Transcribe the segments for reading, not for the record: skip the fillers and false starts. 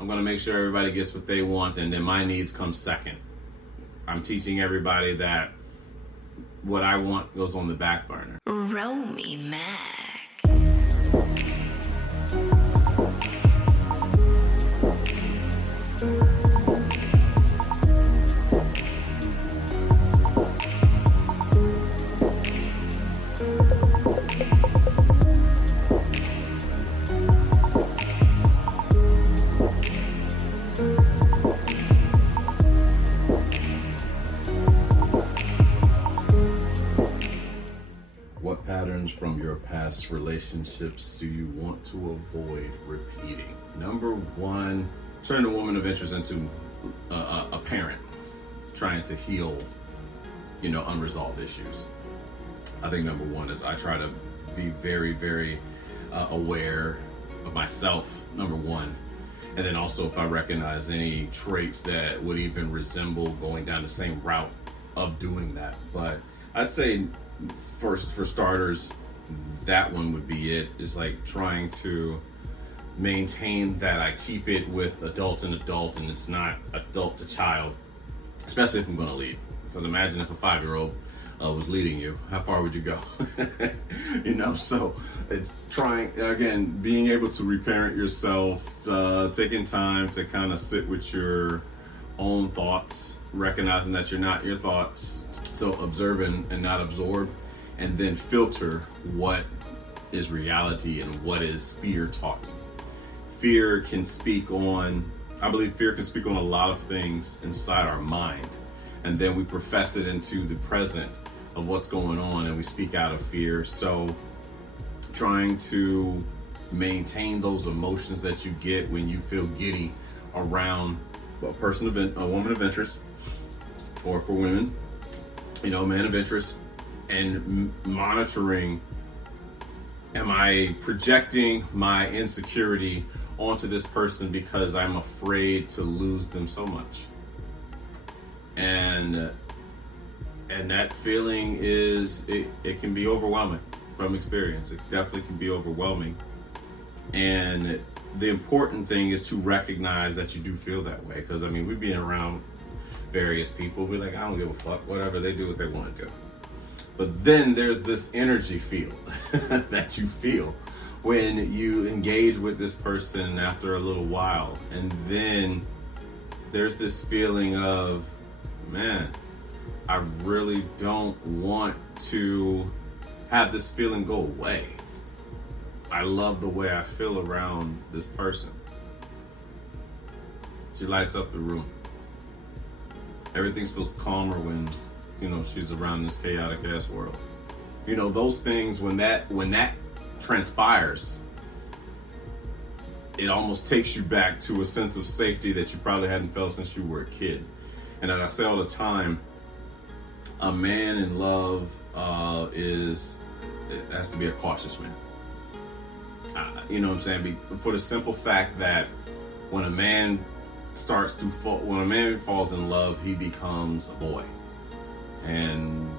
I'm going to make sure everybody gets what they want, and then my needs come second. I'm teaching everybody that what I want goes on the back burner. Roll me, Mac. What patterns from your past relationships do you want to avoid repeating? Number one, turn the woman of interest into a parent trying to heal, unresolved issues. I think number one is I try to be very, very aware of myself, number one. And then also if I recognize any traits that would even resemble going down the same route of doing that. But I'd say first, for starters, that one would be it. Is like trying to maintain that I keep it with adult and adult, and it's not adult to child, especially if I'm going to lead. Because imagine if a 5-year-old was leading you, how far would you go? So it's trying, again, being able to reparent yourself, taking time to kind of sit with your own thoughts, recognizing that you're not your thoughts. So observe and not absorb, and then filter what is reality and what is fear talking. Fear can speak on, I believe fear can speak on a lot of things inside our mind. And then we profess it into the present of what's going on, and we speak out of fear. So trying to maintain those emotions that you get when you feel giddy around a woman of interest, or for women, man of interest, and monitoring, am I projecting my insecurity onto this person because I'm afraid to lose them so much? And that feeling it can be overwhelming from experience. It definitely can be overwhelming. And the important thing is to recognize that you do feel that way. Because we've been around various people. We're like, I don't give a fuck, whatever, they do what they want to do. But then there's this energy field that you feel when you engage with this person after a little while. And then there's this feeling of, man, I really don't want to have this feeling go away. I love the way I feel around this person. She lights up the room. Everything feels calmer when, she's around this chaotic ass world. Those things, when that transpires, it almost takes you back to a sense of safety that you probably hadn't felt since you were a kid. And as I say all the time, a man in love it has to be a cautious man. You know what I'm saying? For the simple fact that when a man when a man falls in love, he becomes a boy. And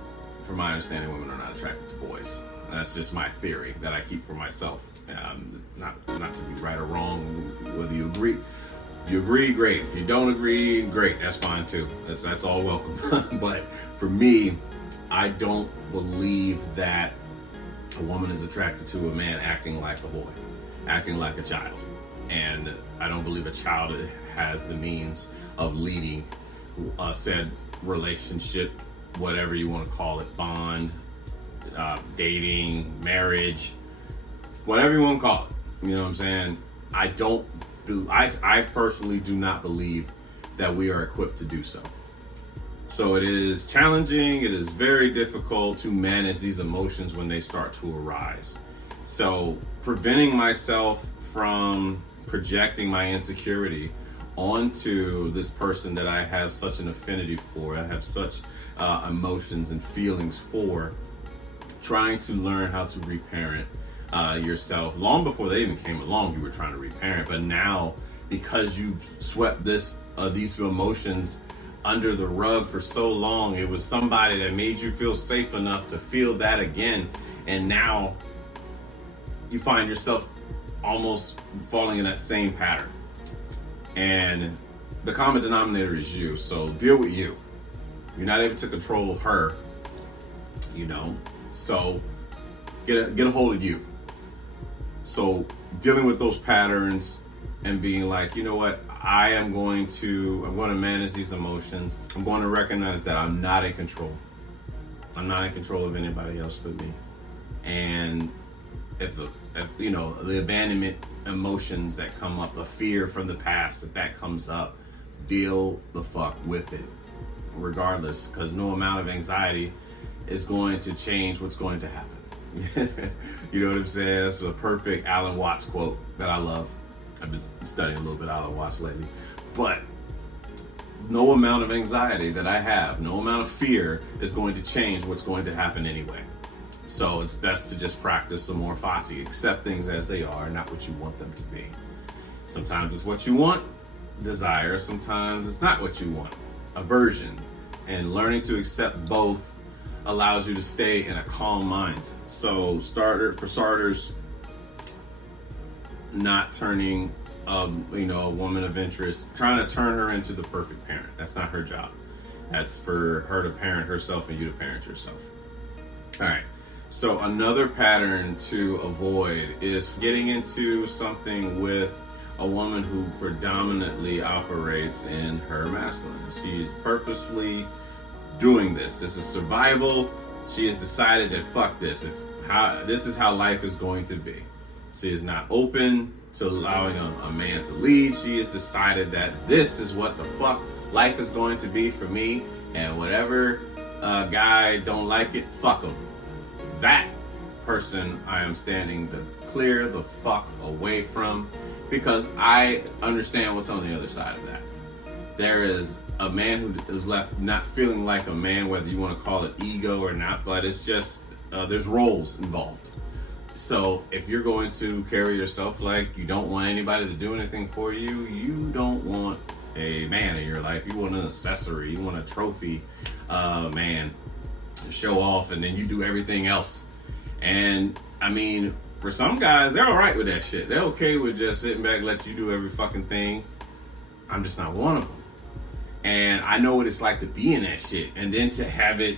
from my understanding, women are not attracted to boys. That's just my theory that I keep for myself. Not to be right or wrong, whether you agree. If you agree, great. If you don't agree, great. That's fine too. That's all welcome. But for me, I don't believe that a woman is attracted to a man acting like a boy, acting like a child. And I don't believe a child has the means of leading said relationship, whatever you want to call it, bond, dating, marriage, whatever you want to call it. You know what I'm saying? I personally do not believe that we are equipped to do so. So it is challenging. It is very difficult to manage these emotions when they start to arise. So preventing myself from projecting my insecurity onto this person that I have such an affinity for, I have such emotions and feelings for, trying to learn how to reparent yourself. Long before they even came along, you were trying to reparent, but now because you've swept these emotions under the rug for so long, it was somebody that made you feel safe enough to feel that again, and now you find yourself almost falling in that same pattern. And the common denominator is you, so deal with you. You're not able to control her, so get a hold of you. So dealing with those patterns and being like, you know what, I'm going to manage these emotions. I'm going to recognize that I'm not in control. I'm not in control of anybody else but me. And if the abandonment emotions that come up, the fear from the past, if that comes up, deal the fuck with it, regardless, because no amount of anxiety is going to change what's going to happen. You know what I'm saying? That's a perfect Alan Watts quote that I love. I've been studying a little bit Alan Watts lately. But no amount of anxiety that I have, no amount of fear is going to change what's going to happen anyway. So it's best to just practice some more Fati. Accept things as they are, not what you want them to be. Sometimes it's what you want, desire. Sometimes it's not what you want, aversion. And learning to accept both allows you to stay in a calm mind. So for starters, not turning a woman of interest, trying to turn her into the perfect parent. That's not her job. That's for her to parent herself and you to parent yourself. All right. So another pattern to avoid is getting into something with a woman who predominantly operates in her masculine. She's purposefully doing this. This is survival. She has decided that fuck this. This is how life is going to be. She is not open to allowing a man to lead. She has decided that this is what the fuck life is going to be for me, and whatever guy don't like it, fuck him. That person I am standing to clear the fuck away from, because I understand what's on the other side of that. There is a man who is left not feeling like a man, whether you want to call it ego or not, but it's just there's roles involved. So if you're going to carry yourself like you don't want anybody to do anything for you, you don't want a man in your life. You want an accessory. You want a trophy man to show off, and then you do everything else. And I mean, for some guys, they're all right with that shit. They're okay with just sitting back, let you do every fucking thing. I'm just not one of them. And I know what it's like to be in that shit, and then to have it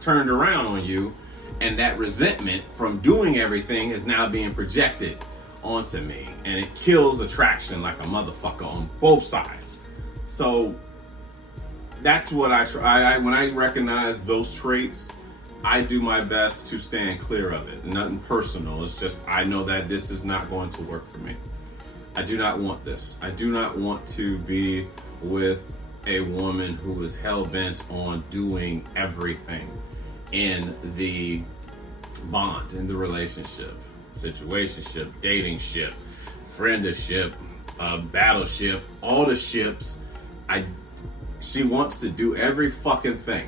turned around on you, and that resentment from doing everything is now being projected onto me, and it kills attraction like a motherfucker on both sides. So that's what I try. When I recognize those traits, I do my best to stand clear of it. Nothing personal. It's just I know that this is not going to work for me. I do not want this. I do not want to be with a woman who is hell-bent on doing everything in the bond, in the relationship, situationship, datingship, friendship, battleship, all the ships. She wants to do every fucking thing.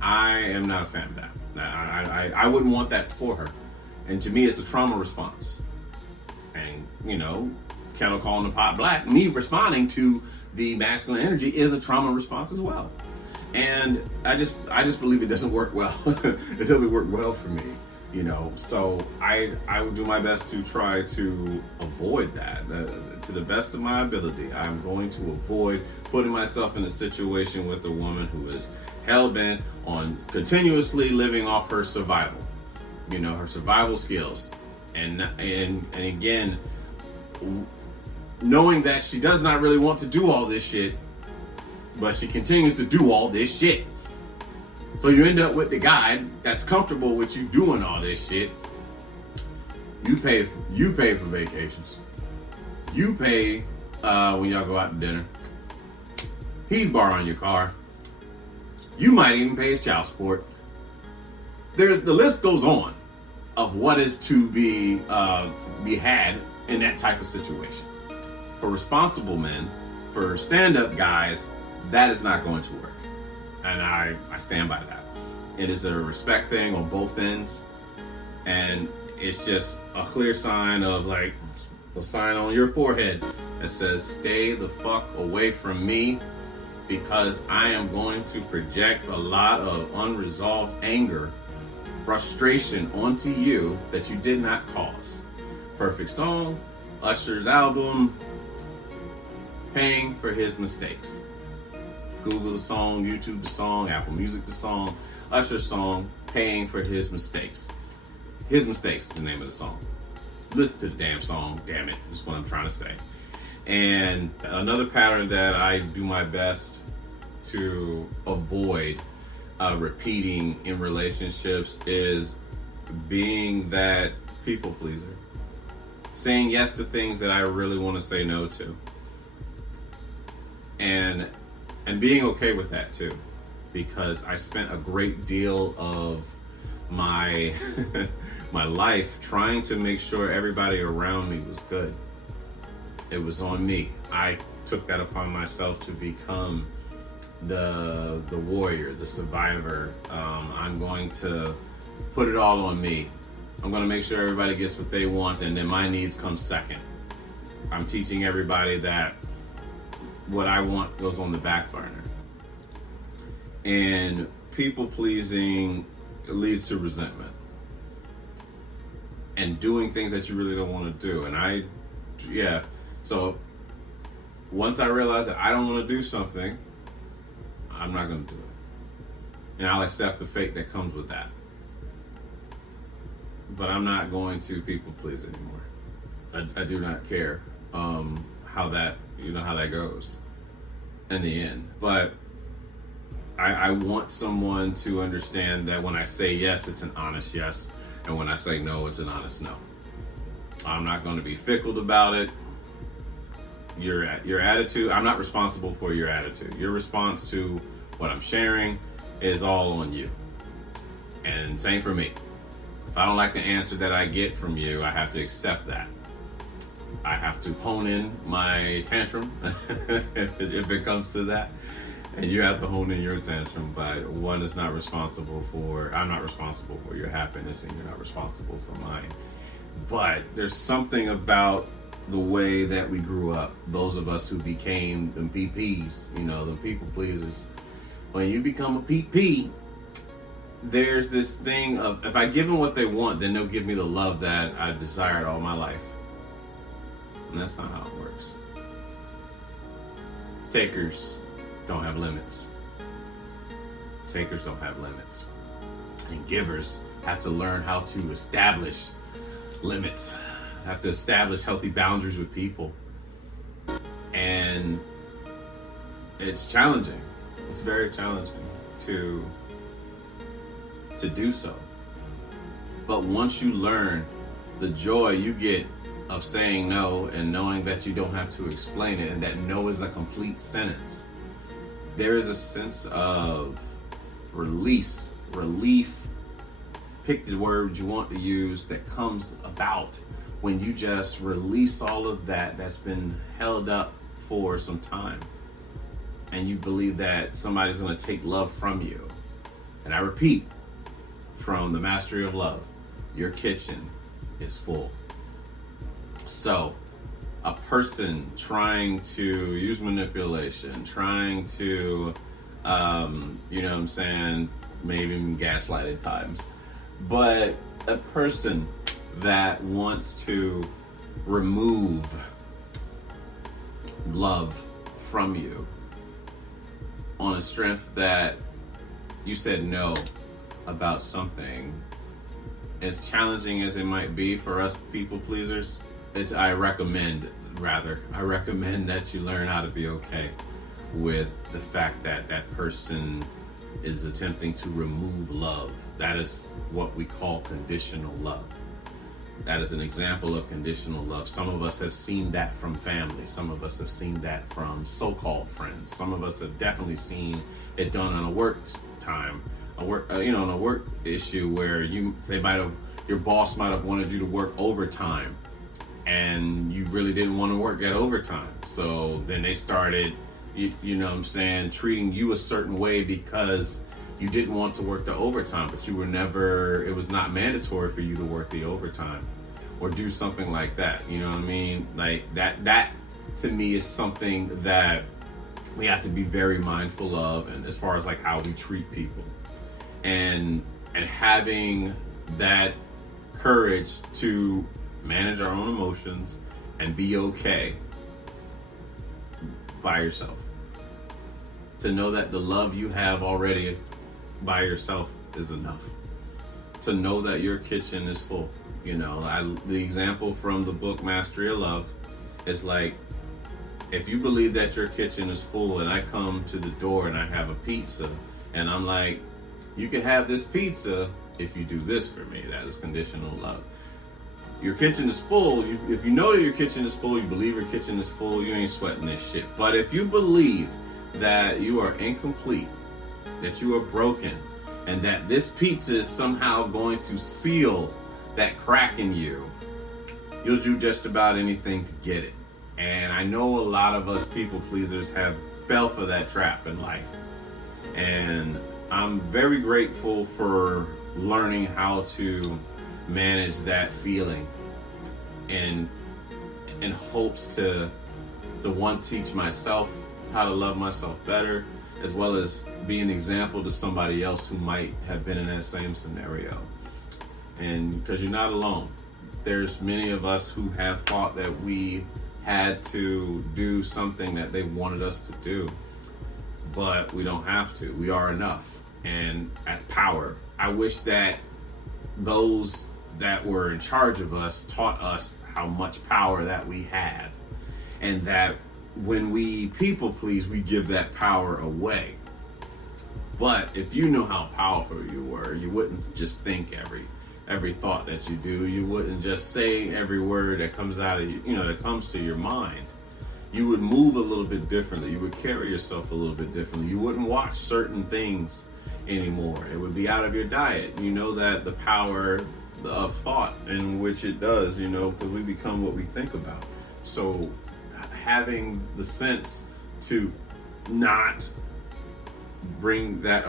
I am not a fan of that. I wouldn't want that for her. And to me, it's a trauma response. And, kettle calling the pot black, me responding to the masculine energy is a trauma response as well. And I just believe it doesn't work well. It doesn't work well for me, so I would do my best to try to avoid that to the best of my ability. I'm going to avoid putting myself in a situation with a woman who is hell-bent on continuously living off her survival, her survival skills. And again, knowing that she does not really want to do all this shit, but she continues to do all this shit. So you end up with the guy that's comfortable with you doing all this shit. You pay for vacations. You pay when y'all go out to dinner. He's borrowing your car. You might even pay his child support. The list goes on of what is to be had in that type of situation. For responsible men, for stand-up guys, that is not going to work. And I stand by that. It is a respect thing on both ends. And it's just a clear sign of like a sign on your forehead that says, stay the fuck away from me, because I am going to project a lot of unresolved anger, frustration onto you that you did not cause. Perfect song, Usher's album, Paying for His Mistakes. Google the song, YouTube the song, Apple Music the song, Usher's song, Paying for His Mistakes. His Mistakes is the name of the song. Listen to the damn song, damn it, is what I'm trying to say. And another pattern that I do my best to avoid repeating in relationships is being that people pleaser. Saying yes to things that I really want to say no to. And being okay with that too, because I spent a great deal of my my life trying to make sure everybody around me was good. It was on me. I took that upon myself to become the warrior, the survivor. I'm going to put it all on me. I'm going to make sure everybody gets what they want, and then my needs come second. I'm teaching everybody that what I want goes on the back burner. And people pleasing leads to resentment and doing things that you really don't want to do. So once I realize that I don't want to do something, I'm not going to do it. And I'll accept the fate that comes with that. But I'm not going to people please anymore. I do not care how that goes in the end. But I want someone to understand that when I say yes, it's an honest yes. And when I say no, it's an honest no. I'm not going to be fickle about it. Your attitude, I'm not responsible for your attitude. Your response to what I'm sharing is all on you. And same for me. If I don't like the answer that I get from you, I have to accept that. I have to hone in my tantrum if it comes to that. And you have to hone in your tantrum, but I'm not responsible for your happiness, and you're not responsible for mine. But there's something about the way that we grew up, those of us who became the PPs, the people pleasers. When you become a PP, there's this thing of, if I give them what they want, then they'll give me the love that I desired all my life. And that's not how it works. Takers don't have limits. Takers don't have limits. And givers have to learn how to establish limits, have to establish healthy boundaries with people. And it's challenging. It's very challenging to do so. But once you learn the joy you get of saying no and knowing that you don't have to explain it, and that no is a complete sentence, there is a sense of relief, pick the word you want to use, that comes about when you just release all of that's been held up for some time. And you believe that somebody's going to take love from you. And I repeat, from the Mastery of Love, your kitchen is full. So a person trying to use manipulation, trying to, you know what I'm saying, maybe even gaslight at times, but a person that wants to remove love from you on a strength that you said no about something, as challenging as it might be for us people pleasers, I recommend that you learn how to be okay with the fact that that person is attempting to remove love. That is what we call conditional love. That is an example of conditional love. Some of us have seen that from family. Some of us have seen that from so-called friends. Some of us have definitely seen it done on a work time, on a work issue where your boss might have wanted you to work overtime, and you really didn't want to work at overtime. So then they started, you know what I'm saying, treating you a certain way because you didn't want to work the overtime, but it was not mandatory for you to work the overtime or do something like that. You know what I mean? Like that to me is something that we have to be very mindful of, and as far as like how we treat people, and having that courage to manage our own emotions and be okay by yourself. To know that the love you have already by yourself is enough. To know that your kitchen is full. You know, the example from the book Mastery of Love is like, if you believe that your kitchen is full and I come to the door and I have a pizza and I'm like, you can have this pizza if you do this for me. That is conditional love. Your kitchen is full. If you know that your kitchen is full, you believe your kitchen is full, you ain't sweating this shit. But if you believe that you are incomplete, that you are broken, and that this pizza is somehow going to seal that crack in you, you'll do just about anything to get it. And I know a lot of us people pleasers have fell for that trap in life. And I'm very grateful for learning how to manage that feeling, and in hopes to teach myself how to love myself better, as well as be an example to somebody else who might have been in that same scenario. And because you're not alone. There's many of us who have thought that we had to do something that they wanted us to do, but we don't have to. We are enough, and that's power. I wish that those that were in charge of us taught us how much power that we have, and that when we people please, we give that power away. But if you knew how powerful you were, you wouldn't just think every thought that you do. You wouldn't just say every word that comes out of you, that comes to your mind. You would move a little bit differently. You would carry yourself a little bit differently. You wouldn't watch certain things anymore. It would be out of your diet. You know that the power of thought, in which it does, because we become what we think about. So having the sense to not bring that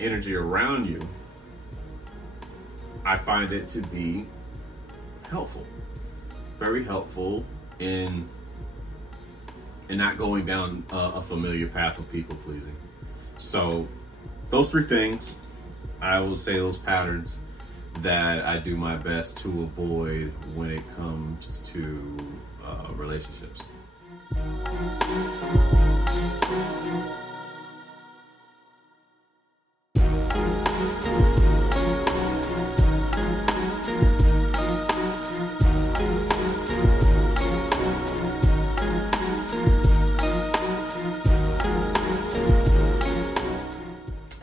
energy around you, I find it to be helpful, very helpful in not going down a familiar path of people pleasing. So those three things, I will say, those patterns that I do my best to avoid when it comes to relationships.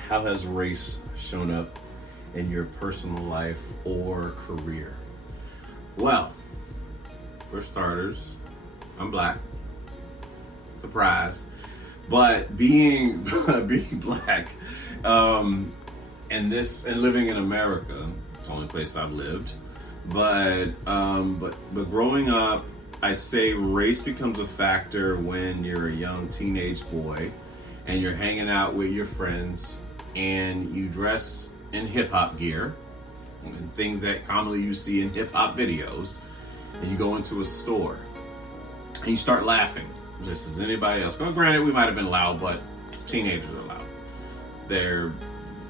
How has race shown up in your personal life or career? Well, for starters, I'm black. Surprise. But being black, and living in America, it's the only place I've lived. But growing up, I say race becomes a factor when you're a young teenage boy and you're hanging out with your friends and you dress in hip-hop gear and things that commonly you see in hip-hop videos, and you go into a store and you start laughing just as anybody else. Well, granted, we might have been loud, but teenagers are loud. They're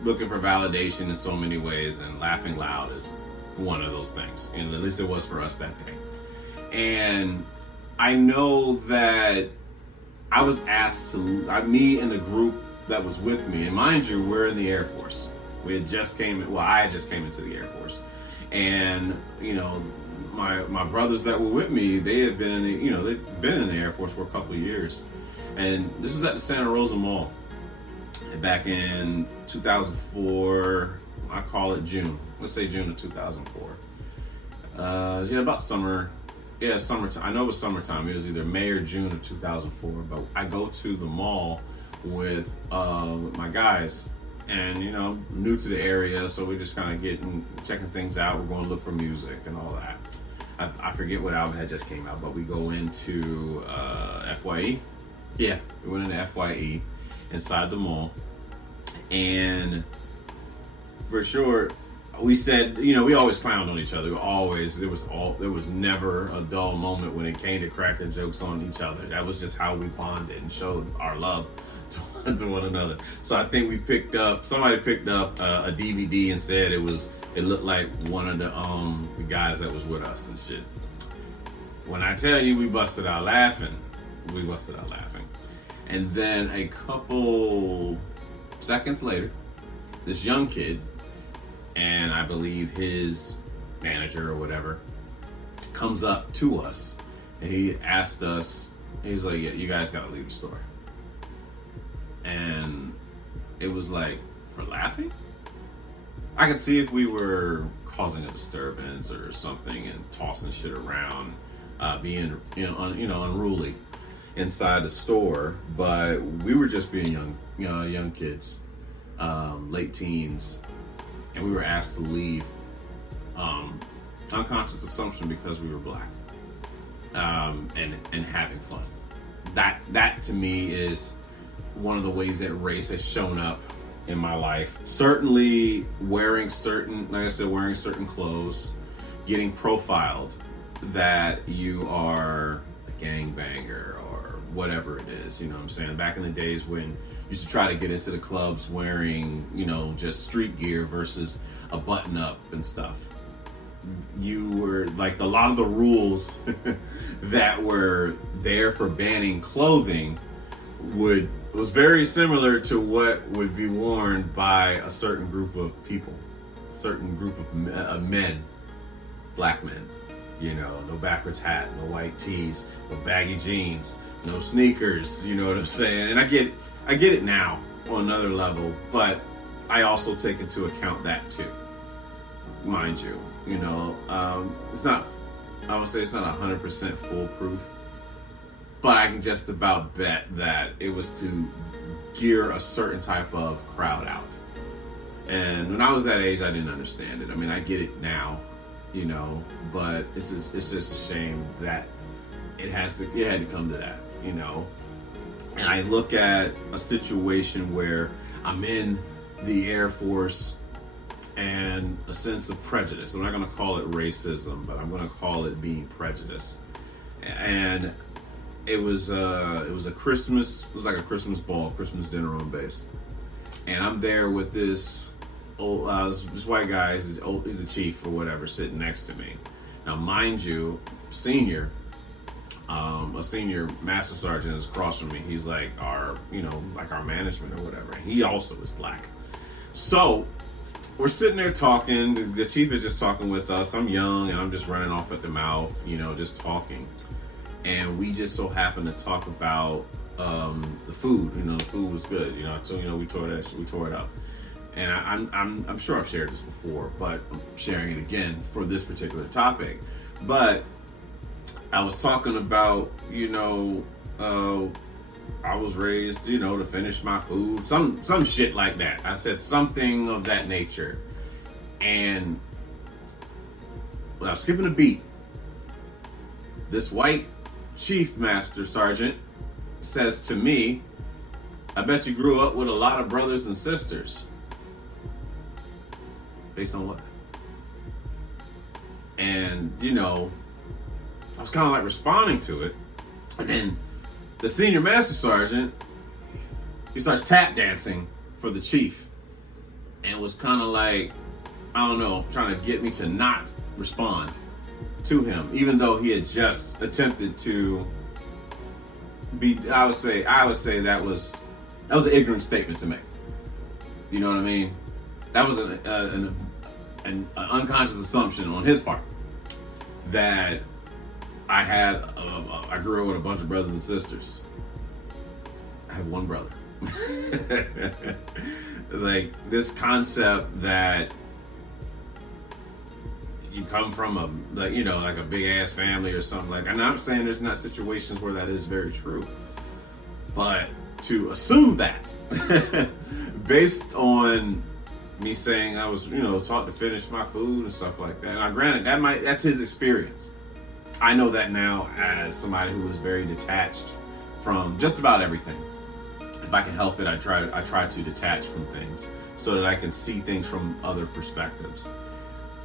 looking for validation in so many ways, and laughing loud is one of those things. And at least it was for us that day. And I know that I was asked to, me and the group that was with me, and mind you, we're in the Air Force. I had just came into the Air Force. And, you know, my brothers that were with me, they had been they've been in the Air Force for a couple of years. And this was at the Santa Rosa Mall back in 2004. I call it June. Let's say June of 2004. About summer. Yeah, summertime. I know it was summertime. It was either May or June of 2004. But I go to the mall with my guys, and new to the area, so we just kind of checking things out. We're going to look for music and all that. I forget what album had just came out, but we go into FYE. Yeah, we went into FYE inside the mall, and for sure, we said, we always clowned on each other. There was never a dull moment when it came to cracking jokes on each other. That was just how we bonded and showed our love to one another. So I think somebody picked up a DVD and said it looked like one of the guys that was with us and shit. When I tell you we busted out laughing. And then a couple seconds later, this young kid, and I believe his manager or whatever, comes up to us, and he asked us, he's like, yeah, you guys gotta leave the store. And it was like, for laughing? I could see if we were causing a disturbance or something and tossing shit around, being unruly inside the store, but we were just being young kids, late teens, and we were asked to leave, unconscious assumption because we were black, and having fun. That to me is one of the ways that race has shown up in my life. Certainly wearing certain clothes, getting profiled that you are a gangbanger or whatever it is, you know what I'm saying? Back in the days when you used to try to get into the clubs wearing, just street gear versus a button up and stuff. You were like, a lot of the rules that were there for banning clothing was very similar to what would be worn by a certain group of people, a certain group of men, black men. No backwards hat, no white tees, no baggy jeans, no sneakers, you know what I'm saying? And I get it now on another level, but I also take into account that too, mind you. It's not, I would say it's not 100% foolproof, but I can just about bet that it was to gear a certain type of crowd out. And when I was that age, I didn't understand it. I mean, I get it now, but it's just a shame that it had to come to that, And I look at a situation where I'm in the Air Force and a sense of prejudice. I'm not going to call it racism, but I'm going to call it being prejudiced. And it was a Christmas ball, Christmas dinner on base, and I'm there with this this white guy. He's a chief or whatever, sitting next to me. Now, mind you, a senior master sergeant is across from me. He's like our management or whatever. And he also is black. So we're sitting there talking. The chief is just talking with us. I'm young and I'm just running off at the mouth, just talking. And we just so happened to talk about the food. The food was good. So we tore it up. And I'm sure I've shared this before, but I'm sharing it again for this particular topic. But I was talking about, I was raised, to finish my food, some shit like that. I said something of that nature. And when I was skipping a beat, this white chief master sergeant says to me, I bet you grew up with a lot of brothers and sisters. Based on what? And, I was kind of like responding to it, And then the senior master sergeant, he starts tap dancing for the chief. And it was kind of like, I don't know, trying to get me to not respond to him, even though he had just attempted to be, I would say that was an ignorant statement to make. You know what I mean? That was an unconscious assumption on his part that I grew up with a bunch of brothers and sisters. I have one brother. Like this concept that you come from like a big ass family or something like that. And I'm saying there's not situations where that is very true, but to assume that based on me saying I was taught to finish my food and stuff like that. Now granted, that's his experience. I know that now as somebody who is very detached from just about everything. If I can help it, I try to detach from things so that I can see things from other perspectives.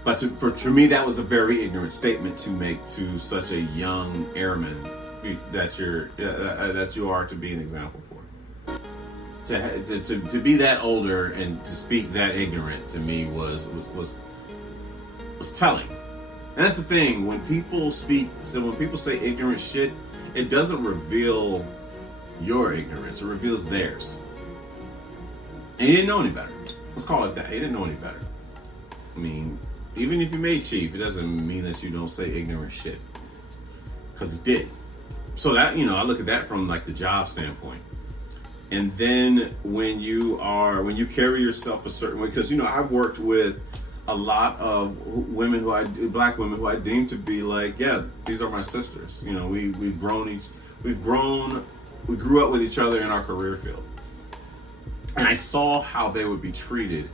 But for me, that was a very ignorant statement to make to such a young airman that you are to be an example for. To be that older and to speak that ignorant to me was telling. And that's the thing, when people say ignorant shit, it doesn't reveal your ignorance, it reveals theirs. And he didn't know any better. Let's call it that. He didn't know any better. I mean, even if you made chief, it doesn't mean that you don't say ignorant shit. Because he did. So that, I look at that from like the job standpoint. And then when you carry yourself a certain way, because I've worked with a lot of black women who I deem to be like, yeah, these are my sisters. We grew up with each other in our career field. And I saw how they would be treated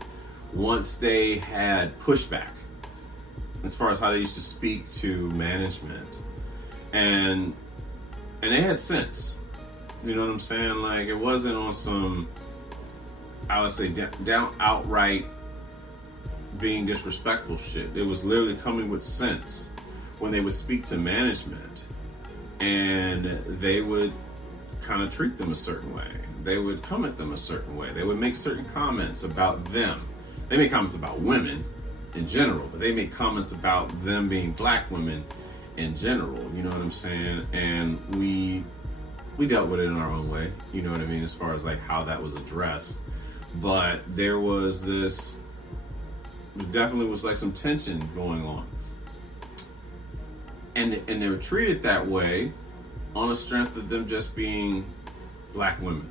once they had pushback as far as how they used to speak to management. And they had sense. You know what I'm saying? Like, it wasn't on some, I would say, down outright being disrespectful shit. It was literally coming with sense when they would speak to management, and they would kind of treat them a certain way. They would come at them a certain way. They would make certain comments about them. They make comments about women in general, but they make comments about them being black women in general. You know what I'm saying? And we dealt with it in our own way. You know what I mean? As far as like how that was addressed. But there definitely was like some tension going on. And they were treated that way on the strength of them just being black women.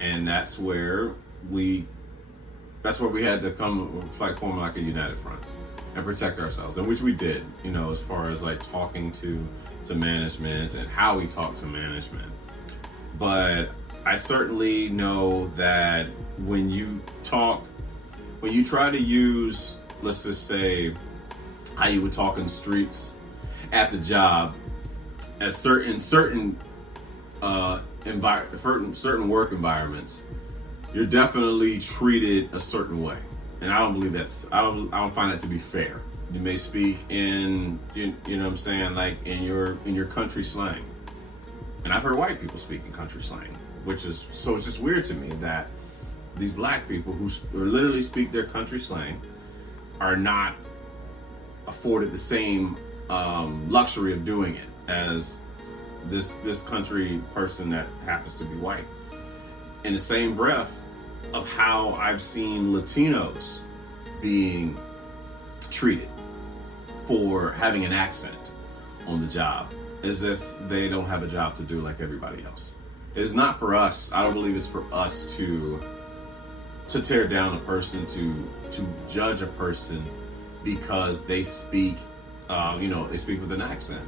And that's where we had to come like form like a united front and protect ourselves, and which we did, as far as like talking to management and how we talk to management. But I certainly know that when you try to use, let's just say, how you would talk in the streets at the job, at certain work environments, you're definitely treated a certain way. And I don't believe I don't find that to be fair. You may speak in, you know what I'm saying, like in your country slang. And I've heard white people speak in country slang, so it's just weird to me that these black people who literally speak their country slang are not afforded the same luxury of doing it as this country person that happens to be white. In the same breath of how I've seen Latinos being treated for having an accent on the job, as if they don't have a job to do like everybody else. It is not for us. I don't believe it's for us to tear down a person, to judge a person because they speak, they speak with an accent.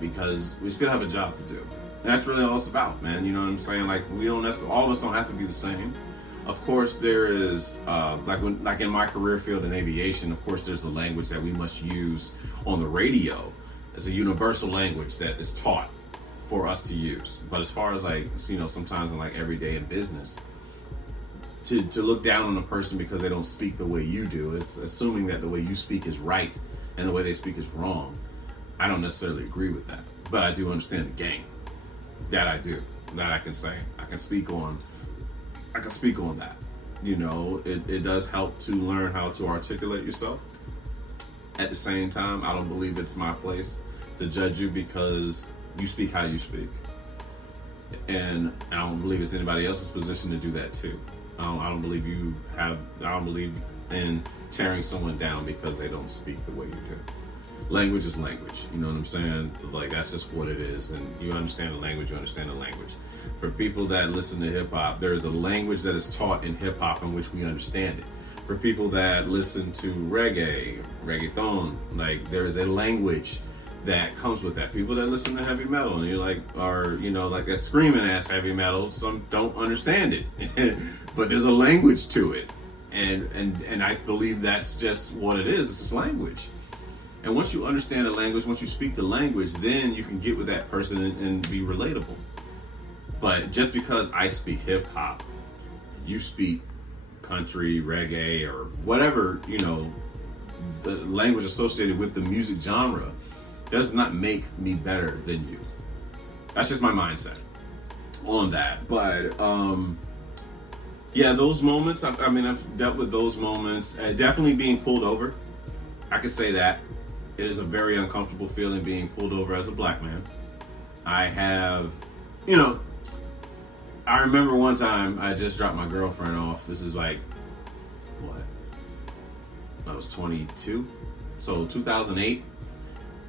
Because we still have a job to do. And that's really all it's about, man. You know what I'm saying? Like, all of us don't have to be the same. Of course, there is, like in my career field in aviation, of course, there's a language that we must use on the radio as a universal language that is taught for us to use. But as far as like, sometimes in like everyday in business, to look down on a person because they don't speak the way you do is assuming that the way you speak is right and the way they speak is wrong. I don't necessarily agree with that. but I do understand the game. That I do. That I can say. I can speak on that. You know, it does help to learn how to articulate yourself. At the same time, I don't believe it's my place to judge you because you speak how you speak. And I don't believe it's anybody else's position to do that too. I don't believe in tearing someone down because they don't speak the way you do. Language is language, you know what I'm saying? Like, that's just what it is. And you understand the language, you understand the language. For people that listen to hip hop, there's a language that is taught in hip hop in which we understand it. For people that listen to reggaeton, like, there's a language that comes with that. People that listen to heavy metal and you're like, or, you know, like that screaming ass heavy metal, some don't understand it, but there's a language to it. And I believe that's just what it is. It's just language. And once you understand the language, once you speak the language, then you can get with that person and be relatable. But just because I speak hip hop, you speak country, reggae, or whatever, you know, the language associated with the music genre, does not make me better than you. That's just my mindset on that. But yeah, those moments, I've dealt with those moments. Definitely being pulled over. I could say that. It is a very uncomfortable feeling being pulled over as a black man. I have, you know, I remember one time I just dropped my girlfriend off. This is like, what? I was 22. So 2008.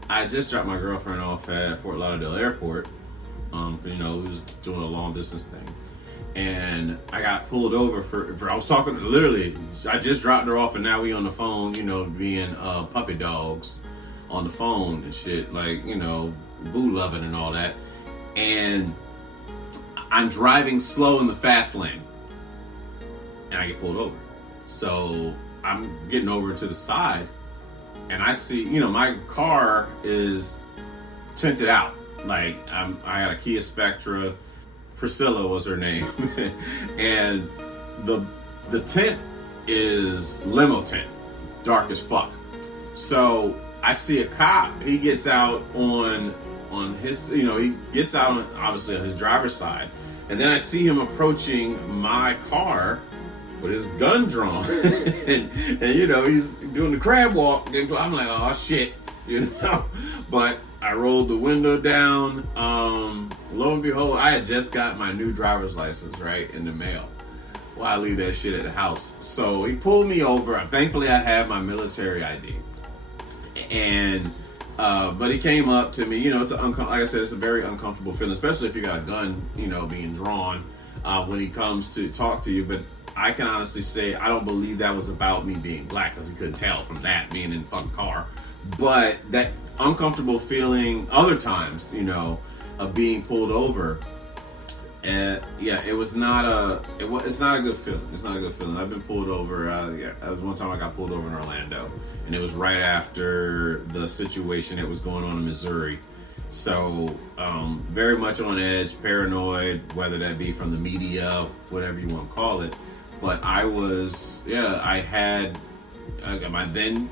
I just dropped my girlfriend off at Fort Lauderdale Airport. You know, we was doing a long distance thing. And I got pulled over for I was talking, literally, I just dropped her off and now we on the phone, you know, being puppy dogs on the phone and shit, like, you know, boo loving and all that. And I'm driving slow in the fast lane and I get pulled over. So I'm getting over to the side and I see, you know, my car is tinted out. Like, I had a Kia Spectra. Priscilla was her name. And the tint is limo tint, dark as fuck. So I see a cop. He gets out on his, you know, he gets out on, obviously on his driver's side. And then I see him approaching my car with his gun drawn. and you know, he's doing the crab walk. I'm like, oh shit, you know. But I rolled the window down. Lo and behold, I had just got my new driver's license, right, in the mail. Well, I leave that shit at the house. So he pulled me over. Thankfully, I have my military ID. And but he came up to me. You know, it's like I said, it's a very uncomfortable feeling, especially if you got a gun, you know, being drawn when he comes to talk to you. But I can honestly say I don't believe that was about me being black, because he couldn't tell from that being in the fucking car. But that uncomfortable feeling other times, you know, of being pulled over, and yeah, it's not a good feeling. It's not a good feeling. I've been pulled over. It was one time I got pulled over in Orlando, and it was right after the situation that was going on in Missouri. So very much on edge, paranoid, whether that be from the media, whatever you want to call it. But I got my then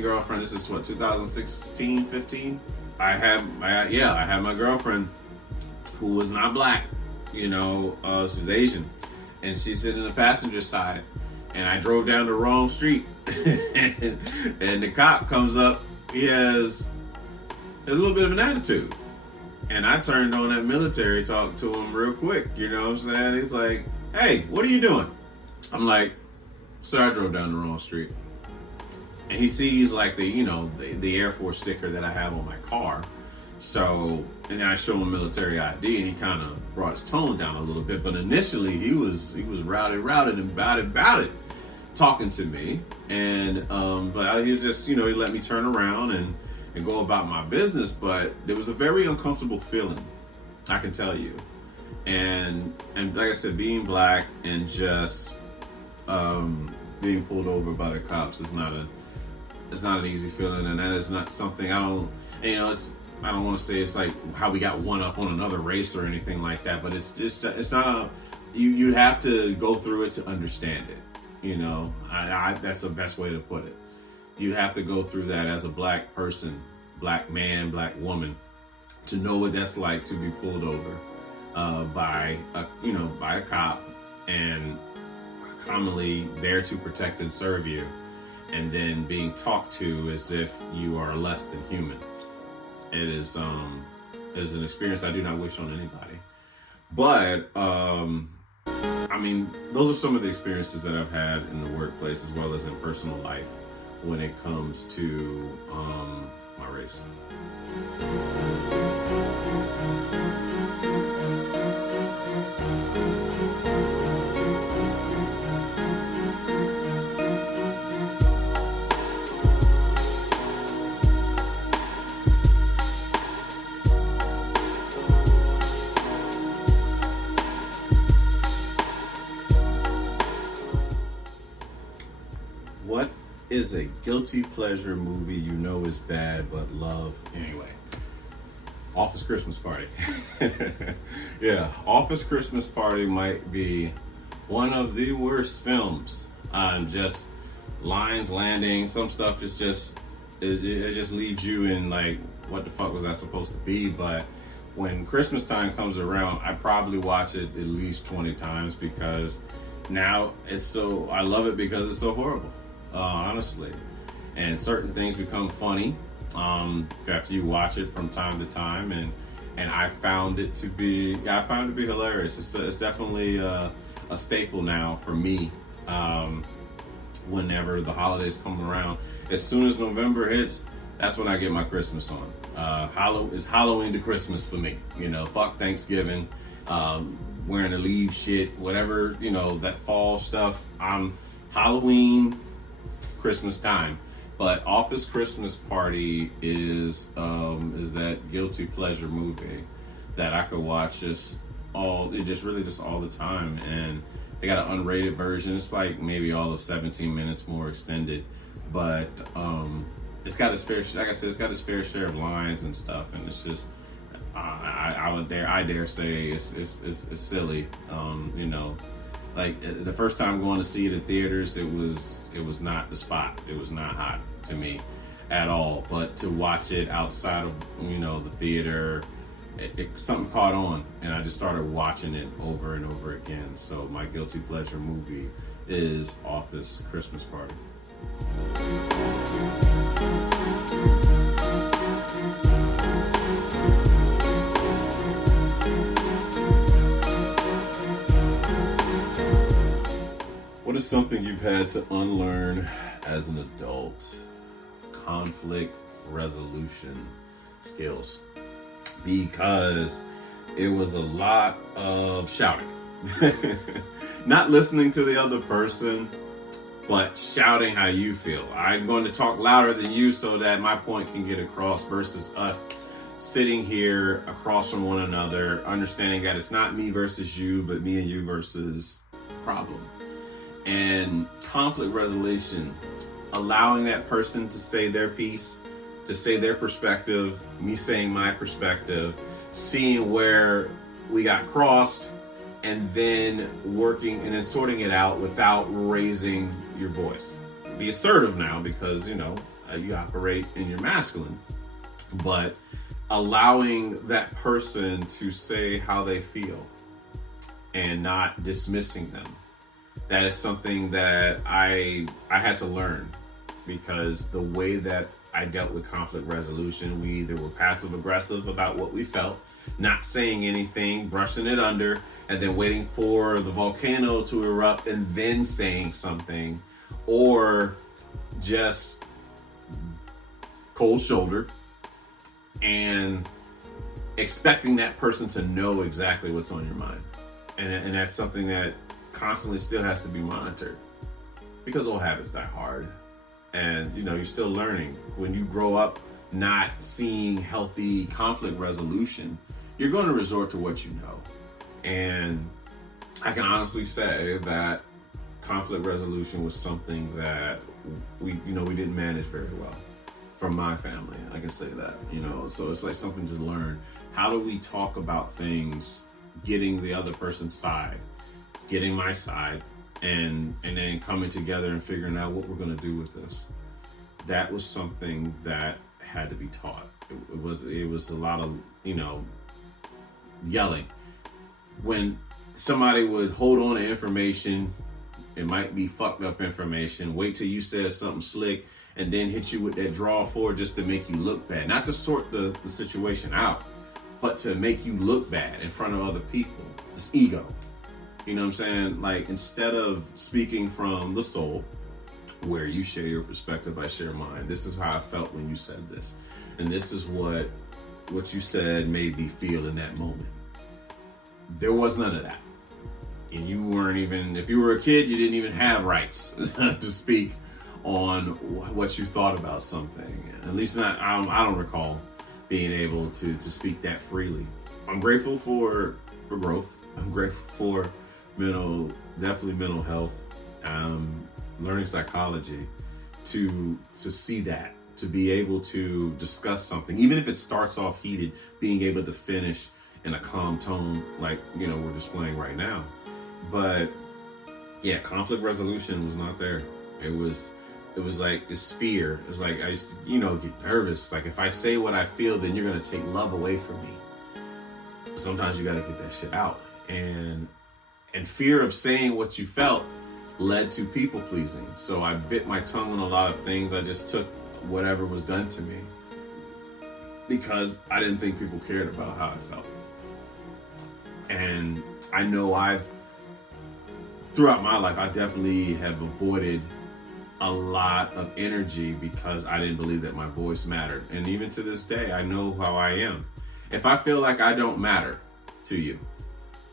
girlfriend. This is what, 2016, 15. I had my girlfriend who was not black, you know, she's Asian, and she's sitting in the passenger side, and I drove down the wrong street, and the cop comes up. He has a little bit of an attitude, and I turned on that military talk to him real quick. You know what I'm saying? He's like, "Hey, what are you doing?" I'm like, "Sir, I drove down the wrong street." And he sees like the Air Force sticker that I have on my car. So, and then I show him military ID, and he kind of brought his tone down a little bit. But initially he was routed and about it, talking to me. And but he just, you know, he let me turn around and go about my business. But it was a very uncomfortable feeling, I can tell you. And like I said, being black and just being pulled over by the cops is not an easy feeling, and that is not something I don't want to say it's like how we got one up on another race or anything like that, but it's not you have to go through it to understand it. You know, that's the best way to put it. You have to go through that as a black person, black man, black woman, to know what that's like to be pulled over by a cop, and commonly there to protect and serve you, and then being talked to as if you are less than human. It is an experience I do not wish on anybody. But I mean, those are some of the experiences that I've had in the workplace as well as in personal life when it comes to my race. What is a guilty pleasure movie you know is bad but love anyway? Office Christmas Party. Yeah, Office Christmas Party might be one of the worst films. Just lines landing, some stuff is just, it just leaves you in like, what the fuck was that supposed to be? But when Christmas time comes around, I probably watch it at least 20 times because now I love it because it's so horrible. Honestly, and certain things become funny after you watch it from time to time, and I found it to be hilarious. It's definitely a staple now for me. Whenever the holidays come around, as soon as November hits, that's when I get my Christmas on. It's Halloween to Christmas for me. Fuck Thanksgiving, wearing the leave shit, whatever, that fall stuff. I'm Halloween, Christmas time. But Office Christmas Party is that guilty pleasure movie that I could watch just all the time. And they got an unrated version. It's like maybe all of 17 minutes more extended, but it's got its fair, like I said, it's got its fair share of lines and stuff, and it's just I dare say it's silly. Like the first time going to see it in theaters, it was not the spot. It was not hot to me at all. But to watch it outside of the theater, something caught on, and I just started watching it over and over again. So my guilty pleasure movie is Office Christmas Party. What is something you've had to unlearn as an adult? Conflict resolution skills. Because it was a lot of shouting. Not listening to the other person, but shouting how you feel. I'm going to talk louder than you so that my point can get across, versus us sitting here across from one another, understanding that it's not me versus you, but me and you versus the problem. And conflict resolution, allowing that person to say their piece, to say their perspective, me saying my perspective, seeing where we got crossed, and then working and then sorting it out without raising your voice. Be assertive now because, you operate in your masculine, but allowing that person to say how they feel and not dismissing them. That is something that I had to learn, because the way that I dealt with conflict resolution, we either were passive aggressive about what we felt, not saying anything, brushing it under, and then waiting for the volcano to erupt and then saying something, or just cold shoulder and expecting that person to know exactly what's on your mind. And that's something that constantly still has to be monitored, because old habits die hard, and you're still learning. When you grow up not seeing healthy conflict resolution, you're going to resort to what you know. And I can honestly say that conflict resolution was something that we didn't manage very well from my family. I can say that, so it's like something to learn. How do we talk about things, getting the other person's side, getting my side, and then coming together and figuring out what we're going to do with this? That was something that had to be taught. It was a lot of, yelling. When somebody would hold on to information, it might be fucked up information, wait till you said something slick, and then hit you with that draw forward just to make you look bad. Not to sort the situation out, but to make you look bad in front of other people. It's ego. You know what I'm saying? Like, instead of speaking from the soul, where you share your perspective, I share mine. This is how I felt when you said this. And this is what you said made me feel in that moment. There was none of that. And you weren't even, if you were a kid, you didn't even have rights to speak on what you thought about something. At least not, I don't recall being able to speak that freely. I'm grateful for growth. I'm grateful for definitely mental health, learning psychology, to see that, to be able to discuss something, even if it starts off heated, being able to finish in a calm tone, like, we're displaying right now. But yeah, conflict resolution was not there. It was like this fear. It's like I used to, get nervous. Like, if I say what I feel, then you're going to take love away from me. But sometimes you got to get that shit out. And fear of saying what you felt led to people pleasing. So I bit my tongue on a lot of things. I just took whatever was done to me because I didn't think people cared about how I felt. And I know throughout my life, I definitely have avoided a lot of energy because I didn't believe that my voice mattered. And even to this day, I know how I am. If I feel like I don't matter to you,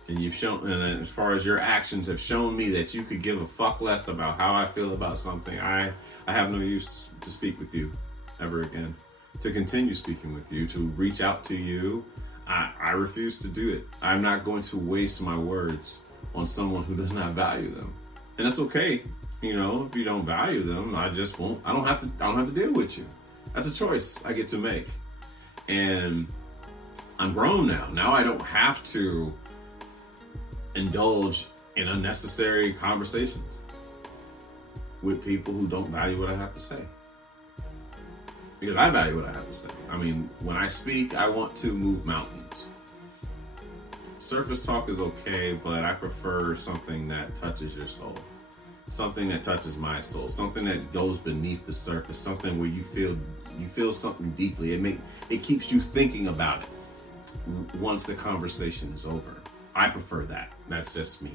and you've shown, and as far as your actions have shown me that you could give a fuck less about how I feel about something, I have no use to speak with you ever again, to continue speaking with you, to reach out to you. I refuse to do it. I'm not going to waste my words on someone who does not value them. And it's okay. If you don't value them, I just won't. I don't have to deal with you. That's a choice I get to make. And I'm grown now. Now I don't have to indulge in unnecessary conversations with people who don't value what I have to say. Because I value what I have to say. I mean, when I speak, I want to move mountains. Surface talk is okay, but I prefer something that touches your soul. Something that touches my soul. Something that goes beneath the surface. Something where you feel something deeply. It keeps you thinking about it once the conversation is over. I prefer that. That's just me.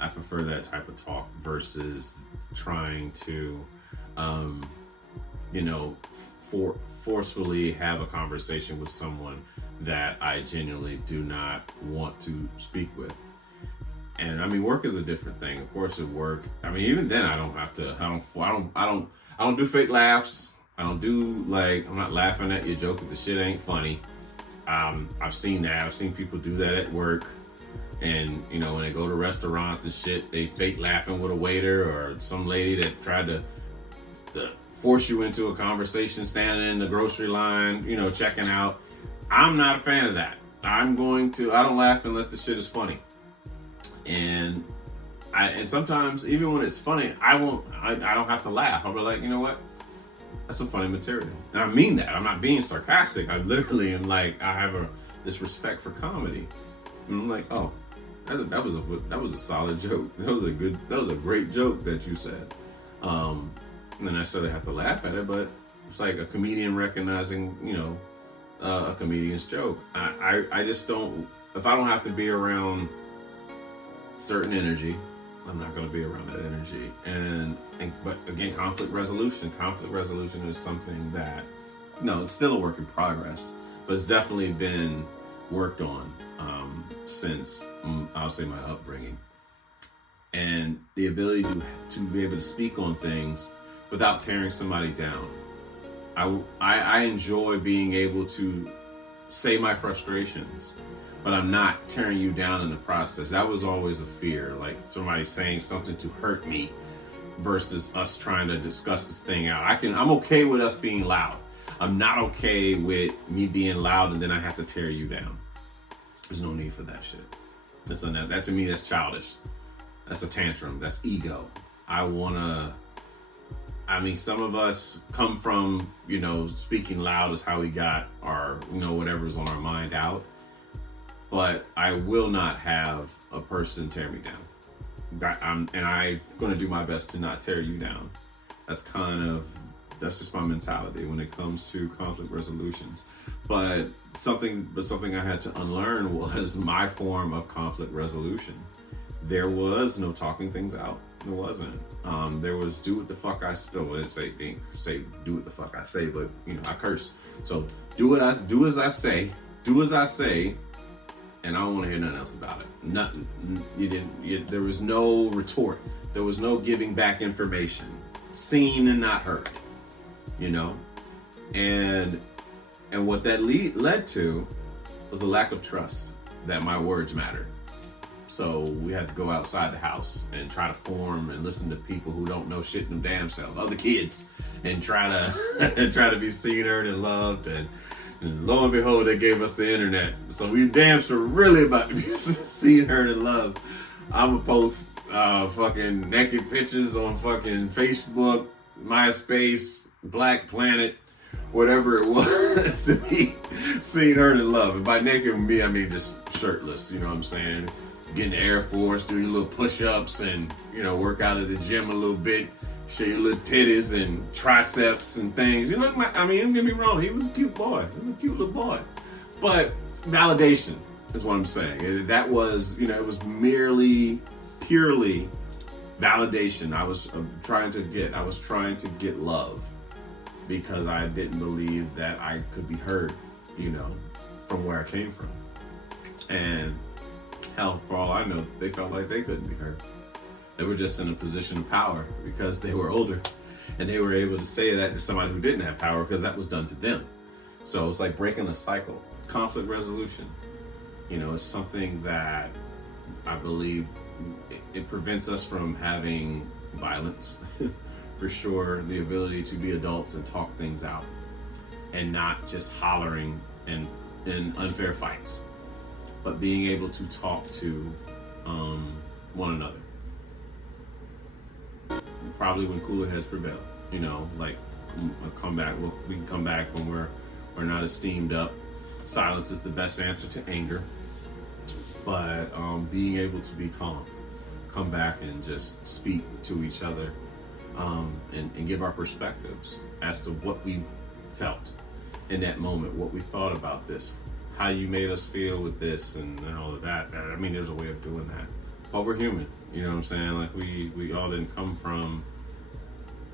I prefer that type of talk versus trying to, forcefully have a conversation with someone that I genuinely do not want to speak with. And I mean, work is a different thing. Of course, at work, I mean, even then, I don't do fake laughs. I don't do I'm not laughing at your joke if the shit ain't funny. I've seen that. I've seen people do that at work. And, when they go to restaurants and shit, they fake laughing with a waiter or some lady that tried to force you into a conversation standing in the grocery line, checking out. I'm not a fan of that. I don't laugh unless the shit is funny. And sometimes, even when it's funny, I don't have to laugh. I'll be like, you know what? That's some funny material. And I mean that. I'm not being sarcastic. I literally am I have this respect for comedy. And I'm like, oh, that was a solid joke. That was a great joke that you said. And then I necessarily have to laugh at it, but it's like a comedian recognizing, a comedian's joke. I just don't, if I don't have to be around certain energy, I'm not going to be around that energy. But again, conflict resolution is something that, it's still a work in progress, but it's definitely been worked on since I'll say my upbringing, and the ability to be able to speak on things without tearing somebody down. I enjoy being able to say my frustrations, but I'm not tearing you down in the process. That was always a fear, like somebody saying something to hurt me versus us trying to discuss this thing out. I'm okay with us being loud. I'm not okay with me being loud and then I have to tear you down. There's no need for that shit. That to me, that's childish. That's a tantrum. That's ego. I wanna I mean, some of us come from, speaking loud is how we got our, whatever's on our mind out. But I will not have a person tear me down. And I'm going to do my best to not tear you down. That's just my mentality when it comes to conflict resolutions. But something I had to unlearn was my form of conflict resolution. There was no talking things out. There wasn't. There was do what the fuck I say. Well, I didn't say do what the fuck I say, but I curse. So do as I say, and I don't want to hear nothing else about it. Nothing. There was no retort. There was no giving back information. Seen and not heard. And what that led to was a lack of trust that my words mattered. So we had to go outside the house and try to form and listen to people who don't know shit in them damn self, other kids, and try to be seen, heard, and loved. And lo and behold, they gave us the internet. So we damn sure really about to be seen, heard, and loved. I'm gonna post fucking naked pictures on fucking Facebook, MySpace, Black Planet, whatever it was to be seen, heard, and loved. And by naked with me, I mean just shirtless, you know what I'm saying? Get in the Air Force, do your little push-ups and, work out at the gym a little bit, show your little titties and triceps and things. Don't get me wrong, he was a cute boy. He was a cute little boy. But validation is what I'm saying. That was, it was purely validation. I was trying to get love because I didn't believe that I could be heard, from where I came from. And hell, for all I know, they felt like they couldn't be heard. They were just in a position of power because they were older and they were able to say that to somebody who didn't have power because that was done to them. So it's like breaking a cycle. Conflict resolution, is something that I believe it prevents us from having violence. For sure, the ability to be adults and talk things out and not just hollering in unfair fights, but being able to talk to one another. Probably when cooler heads prevail, like come back. We can come back when we're not as steamed up. Silence is the best answer to anger, but being able to be calm, come back and just speak to each other, and give our perspectives as to what we felt in that moment, what we thought about this, how you made us feel with this and all of that. I mean, there's a way of doing that. But we're human, you know what I'm saying? Like we all didn't come from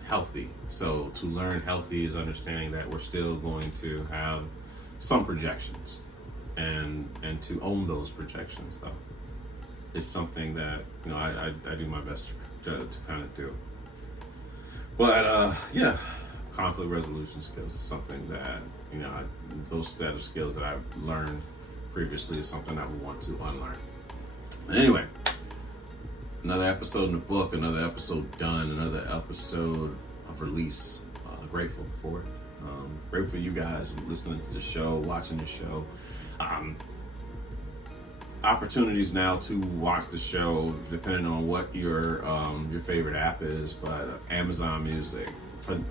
healthy. So to learn healthy is understanding that we're still going to have some projections and to own those projections though. It's something that, I do my best to kind of do. But conflict resolution skills is something that, those set of skills that I've learned previously is something I would want to unlearn. Anyway, another episode in the book, another episode done, another episode of release. Grateful for it. Grateful for you guys listening to the show, watching the show. Opportunities now to watch the show, depending on what your favorite app is, but Amazon Music,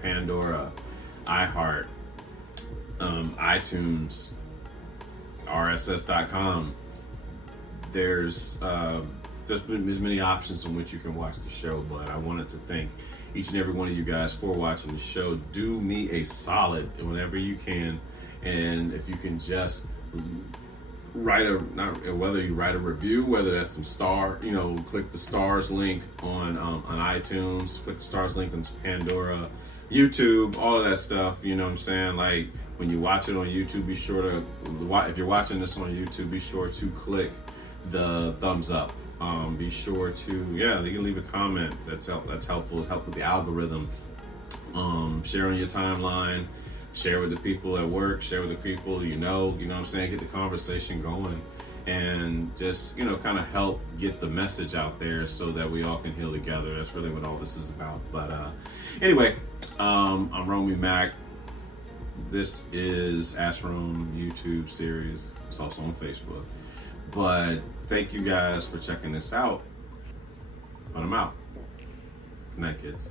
Pandora, iHeart, iTunes, RSS.com. There's been as many options in which you can watch the show, but I wanted to thank each and every one of you guys for watching the show. Do me a solid whenever you can, and if you can just whether you write a review, whether that's some star, click the stars link on iTunes, click the stars link on Pandora, YouTube, all of that stuff. You know what I'm saying? Like when you watch it on YouTube, be sure to, if you're watching this on YouTube, be sure to click the thumbs up. Be sure to, you can leave a comment. That's helpful. It helps with the algorithm. Share on your timeline. Share with the people at work, share with the people you know what I'm saying, get the conversation going and just, kind of help get the message out there so that we all can heal together. That's really what all this is about. But anyway, I'm Romy Mac. This is Ashram YouTube series. It's also on Facebook. But thank you guys for checking this out. But I'm out. Good night, kids.